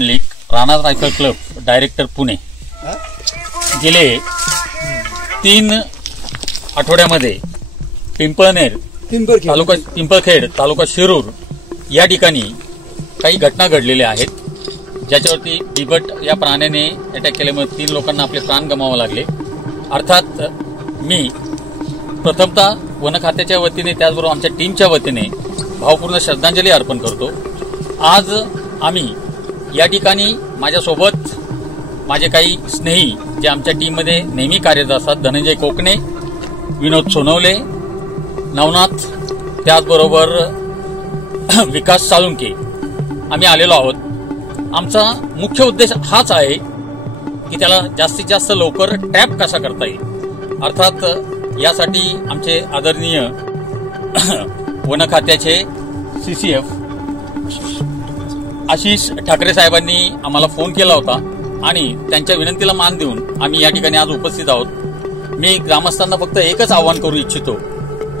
Mandlik, Rana rifle club, director Pune. गेले 3 आठवड्यामध्ये पिंपळखेड तालुका शिरूर या ठिकाणी काही घटना घडलेल्या आहेत, ज्याच्यावरती बिबट या प्राण्याने अटॅक केल्यामुळे 3 लोकांना आपले प्राण गमावे लागले। अर्थात मी प्रथमतः वन खात्याच्या वतीने त्याचबरोबर आमच्या टीमच्या वतीने भावपूर्ण श्रद्धांजली अर्पण करतो। आज आम्ही या ठिकाणी माझ्यासोबत माझे काही स्नेही जे आमच्या टीममध्ये नेहमी कार्यरत असतात, धनंजय कोकणे, विनोद सोनवले, नवनाथ, त्याचबरोबर विकास साळुंके आम्ही आलेलो आहोत। आमचा मुख्य उद्देश हाच आहे की त्याला जास्तीत जास्त लवकर ट्रॅप कसा करता येईल। अर्थात यासाठी आमचे आदरणीय वन खात्याचे CCF आशिष ठाकरे साहेबांनी आम्हाला फोन केला होता आणि त्यांच्या विनंतीला मान देऊन आम्ही या ठिकाणी आज उपस्थित आहोत। मी ग्रामस्थांना फक्त एकच आवाहन करू इच्छितो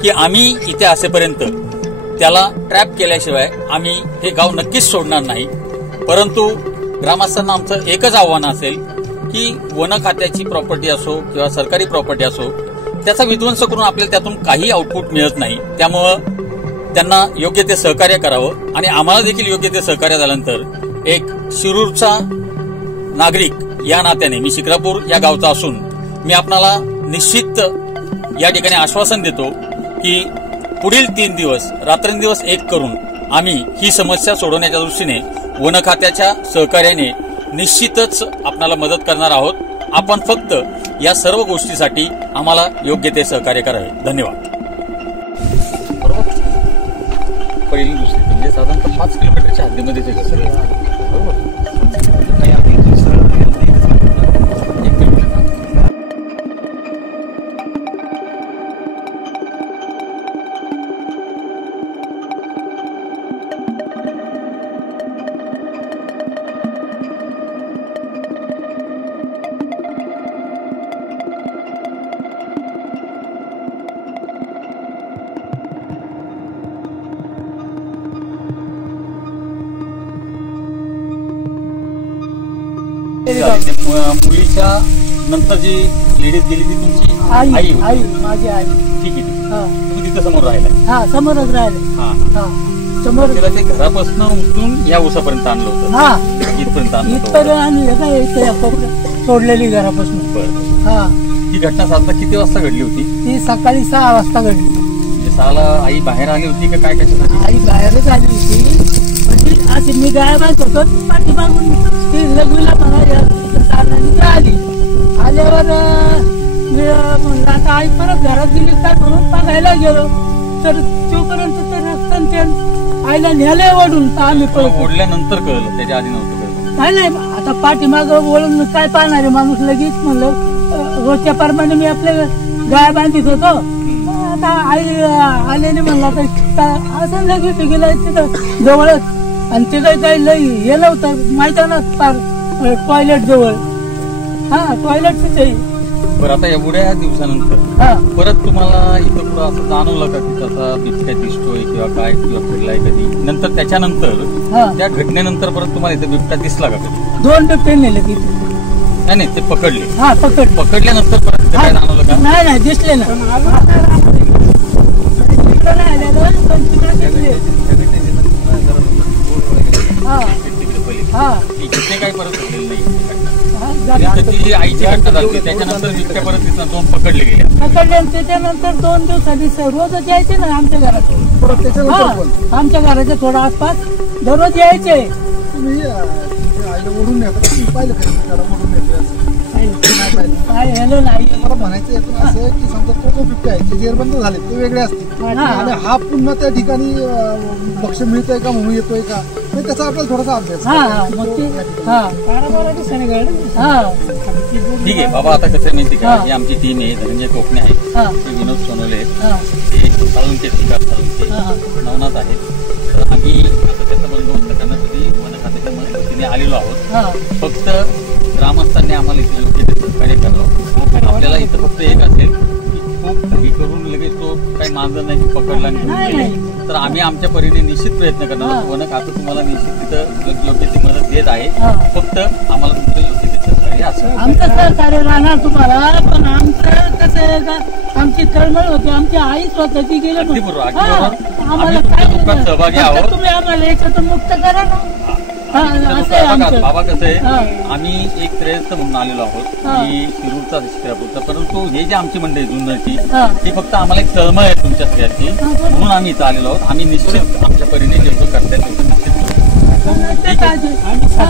की आम्ही इथे असेपर्यंत त्याला ट्रॅप केल्याशिवाय आम्ही हे गाव नक्कीच सोडणार नाही। परंतु ग्रामस्थांना आमचं एकच आव्हान असेल की वन खात्याची प्रॉपर्टी असो किंवा सरकारी प्रॉपर्टी असो, त्याचा विध्वंस करून आपल्याला त्यातून काही आउटपुट मिळत नाही। त्यामुळं त्यांना योग्य ते सहकार्य करावं आणि आम्हाला देखील योग्य ते सहकार्य झाल्यानंतर एक शिरूरचा नागरिक या नात्याने मी शिक्रापूर या गावचा असून मी आपणाला निश्चित या ठिकाणी आश्वासन देतो की पुढील 3 दिवस रात्रंदिवस एक करून आम्ही ही समस्या सोडवण्याच्या दृष्टीने वन खात्याच्या सहकार्याने निश्चितच आपणाला मदत करणार आहोत। आपण फक्त या सर्व गोष्टीसाठी आम्हाला योग्य ते सहकार्य करावे। धन्यवाद। बरोबर, पहिली दुसरी म्हणजे साधारणतः 5 किलोमीटरच्या हद्दीमध्ये ते कसं बरोबर। मुलीच्या नंतर जी लेडीज गेली ती तुमची आई माझी आई। ठीक आहे, तुम्ही तिथं समोर राहिला? हा, समोरच राहिले। समोर तिला ते घरापासून उठून या उसापर्यंत आणलं होतं? हा, इथपर्यंत आणलं का? सोडलेली घरापासून। हा, ही घटना साधारण किती वाजता घडली होती? ती सकाळी 6 वाजता घडली। म्हणजे 6ला आई बाहेर आली होती का काय? कशासाठी? आई बाहेरच आली होती, म्हणजे अशी मी गायबाच होतो, पाठीमागून ती लघवीला मला आली। आल्यावर मी म्हणलं आता आई परत घरात गेली काय म्हणून बघायला गेलो तर तोपर्यंत ते रस्त्यान आईला न्यायला ओढून आम्ही ओढल्यानंतर कळलं, त्याच्या आधी नव्हतं कळलं? नाही, आता पाठीमाग ओढून काय पाहणारे माणूस लगेच म्हणलं रोजच्या प्रमाणे मी आपल्या गाय बांधित होतो। आता आई आलेली म्हणला तर असं लगेच गेलं तिथं जवळच, आणि तिथं काही लई हे नव्हतं मैदानात पार टॉयलेट जवळ। हा, टॉयलेट तिथे। बरं, आता एवढ्या दिवसानंतर परत तुम्हाला इथं पुढं असं जाणवलं का की त्याचा बिबट्या दिसतोय किंवा काय किंवा फिरलाय कधी? नंतर त्याच्यानंतर त्या घटनेनंतर परत तुम्हाला इथं बिबट्या दिसला का कधी? 2 बिबटे नेले तिथे। नाही, ते पकडले? हा, पकडल्यानंतर परत काय जाणवलं का? नाही, दिसले ना। काही परत घडलेलं नाही। आईची घटना झाली त्याच्यानंतर बिबट्या परत 2 पकडले गेले। त्याच्यानंतर 2 दिवसांनी रोजच यायचे ना आमच्या घरात। आमच्या घराच्या थोडा आसपास दररोज यायचे। मला म्हणायचं यातून असं की समजा तो बिबट्या आहे जेरबंद झाले ते वेगळे असते आणि हा पुन्हा त्या ठिकाणी भक्ष मिळतोय का म्हणून येतोय का, त्याचा आपल्याला थोडासा अभ्यास। ठीक आहे बाबा, आता कसं माहिती का, ही आमची टीम आहे, धनंजय कोकणे आहे, ते विनोद सोनवले, ते साळुंके, नवनाथ आहेत। तर आम्ही आता त्याचा बंदोबस्त करण्यासाठी वन खात्याच्या मदतीने आलेलो आहोत। फक्त ग्रामस्थांनी आम्हाला इथे योग्य ते सहकार्य करावं। आपल्याला इथं फक्त एक असेल की खूप घाई करून लगेच तो काही मांजर नाही पकडला नाही, तर आम्ही आमच्या परीने निश्चित प्रयत्न करणार। वन खातं तुम्हाला निश्चित तिथं योग्य ती मदत देत आहे. हा. फक्त आम्हाला तुमचं योग्य ते सहकार्य असं. आमचं सहकार्य राहणार तुम्हाला, पण आमचं कसं आहे का, आमची तळमळ होती, आमची आई स्वतःची गेली. अगदी बरोबर, अगदी हा, बरोबर. आम्हाला आम्ही तुमच्या काय दुःखात सहभागी फक्त आहोत. तुम्ही आम्हाला याच्यातून मुक्त करा ना. हा, असं आहे आमचं. बाबा कसं आहे, हा. आम्ही एक त्रयस्थ म्हणून आलेलो आहोत हा. की शिरूरचा शिक्रापूरचा, परंतु हे जे आमची मंडळी जुन्नरची, हा. ती फक्त आम्हाला एक तळमळ आहे तुमच्या सगळ्याची, म्हणून आम्ही इथं आलेलो आहोत. आम्ही निश्चित आमच्या परीने जेवढं करता येईल तेवढं निश्चित करू. ते काय ते? हा.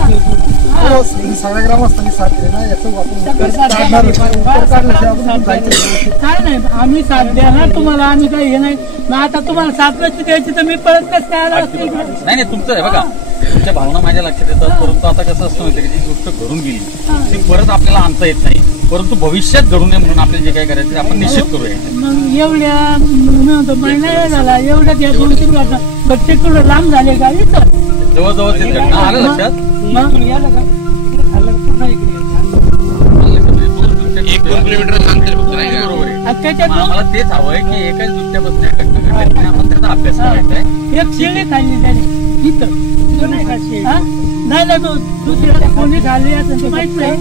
हो, सगळ्या ग्रामस्थांनी साथ दिली ना, याचं आपण काढणार, उत्तर काढल्याशिवाय आपण जायचं. काय नाही, आम्ही साथ द्या ना तुम्हाला, आम्ही काही हे नाही. मग आता तुम्हाला साथ नसती द्यायची तर मी परत कसं काय आला असते इकडे? नाही नाही, तुमचं आहे बघा, तुमच्या भावना माझ्या लक्षात येतात, परंतु आता कसं असतं माहिती की जी गोष्ट घडून गेली ती परत आपल्याला आणता येत नाही, परंतु भविष्यात घडू नये म्हणून आपल्याला जे काय करायचं ते आपण निश्चित करूया. मग एवढ्या मी म्हणतो महिना झाला, एवढ्यात या 2-3 घटना बच्चे कुठं लांब झाले का इथं? जवळजवळ ते घटना आलं लक्षात. मग 1-2 किलोमीटर अंतर फक्त नाही का? बरोबर आहे. त्याच्यात आम्हाला तेच हवंय की एकाच दुसऱ्या बसण्या घटना घडल्या नाही, आम्हाला त्याचा अभ्यास करायचा आहे. एक शेळी खाल्ली त्याने इथं. हा? नाही ना, तो दुसऱ्या कोणी खाल्ली असं माहित नाही,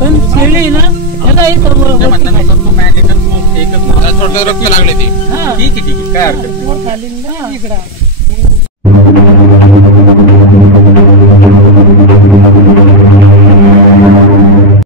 पण शेळी ना त्याला इथं तुमच्या म्हणण्यानुसार तो मॅनेजर एकच थोडं रक्त लागले ते. हा. ठीक आहे ठीक आहे, काय हरकत नाही. खाल्ली ना इकडं.